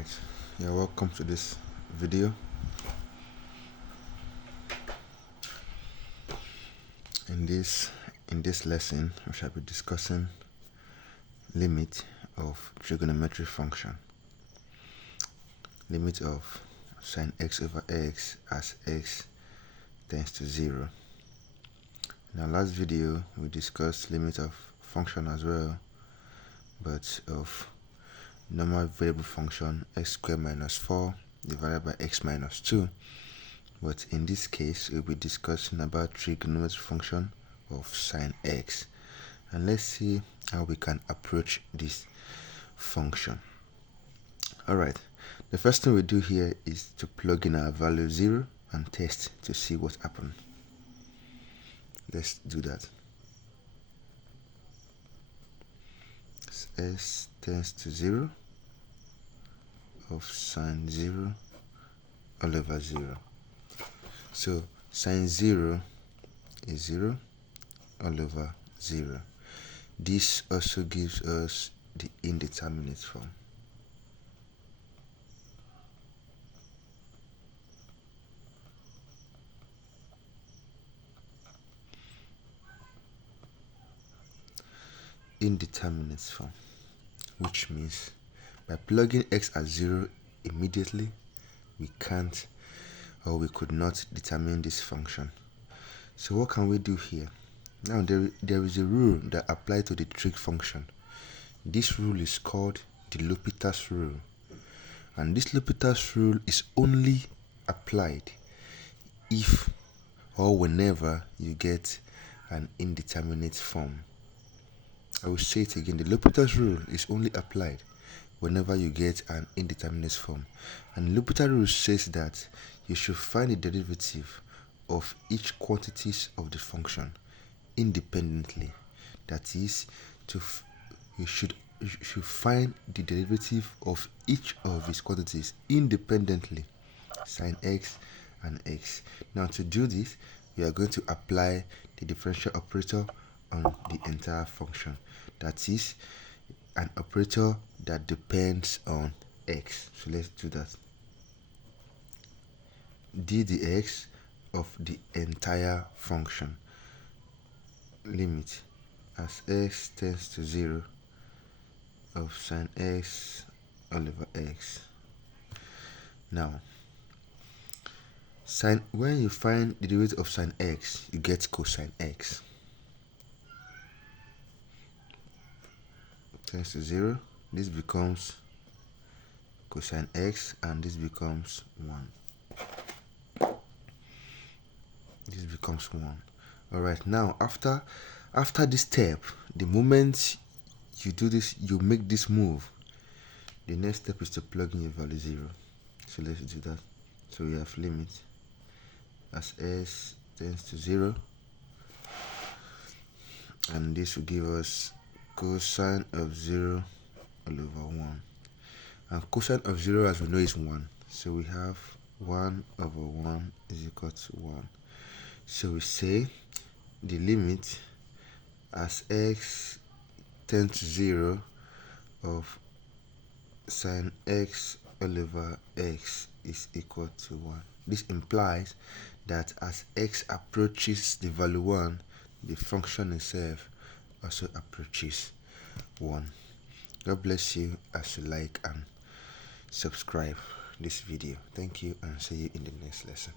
Alright, you're welcome to this video. In this lesson, we shall be discussing limit of trigonometric function. Limit of sine x over x as x tends to 0. In our last video, we discussed limit of function as well, but of normal variable function x squared minus 4 divided by x minus 2. But in this case, we'll be discussing about trigonometric function of sine x. And let's see how we can approach this function. Alright, the first thing we do here is to plug in our value 0 and test to see what happens. Let's do that. S tends to 0 of sine 0 all over 0. So sine 0 is 0 all over 0. This also gives us the indeterminate form. Indeterminate form, which means by plugging x at 0 immediately, we can't or we could not determine this function. So what can we do here? Now there is a rule that applies to the trig function. This rule is called the L'Hopital's rule, and this L'Hopital's rule is only applied if or whenever you get an indeterminate form. I will say it again, the L'Hopital's rule is only applied whenever you get an indeterminate form. And L'Hopital's rule says that you should find the derivative of each quantities of the function independently. That is, you should find the derivative of each of its quantities independently, sine x and x. Now to do this, we are going to apply the differential operator on the entire function. That is an operator that depends on x. So let's do that. d dx of the entire function, limit as x tends to 0 of sine x all over x. Now when you find the derivative of sine x, you get cosine x. Tends to 0, this becomes cosine x, and this becomes 1. This becomes 1. Alright, now after this step, the moment you do this, you make this move, the next step is to plug in your value 0. So let's do that. So we have limit as s tends to 0, and this will give us cosine of 0 all over 1. And cosine of 0, as we know, is 1. So we have 1 over 1 is equal to 1. So we say the limit as x tends to 0 of sine x all over x is equal to 1. This implies that as x approaches the value 1, the function itself also approaches 1. God bless you as you like and subscribe this video. Thank you, and see you in the next lesson.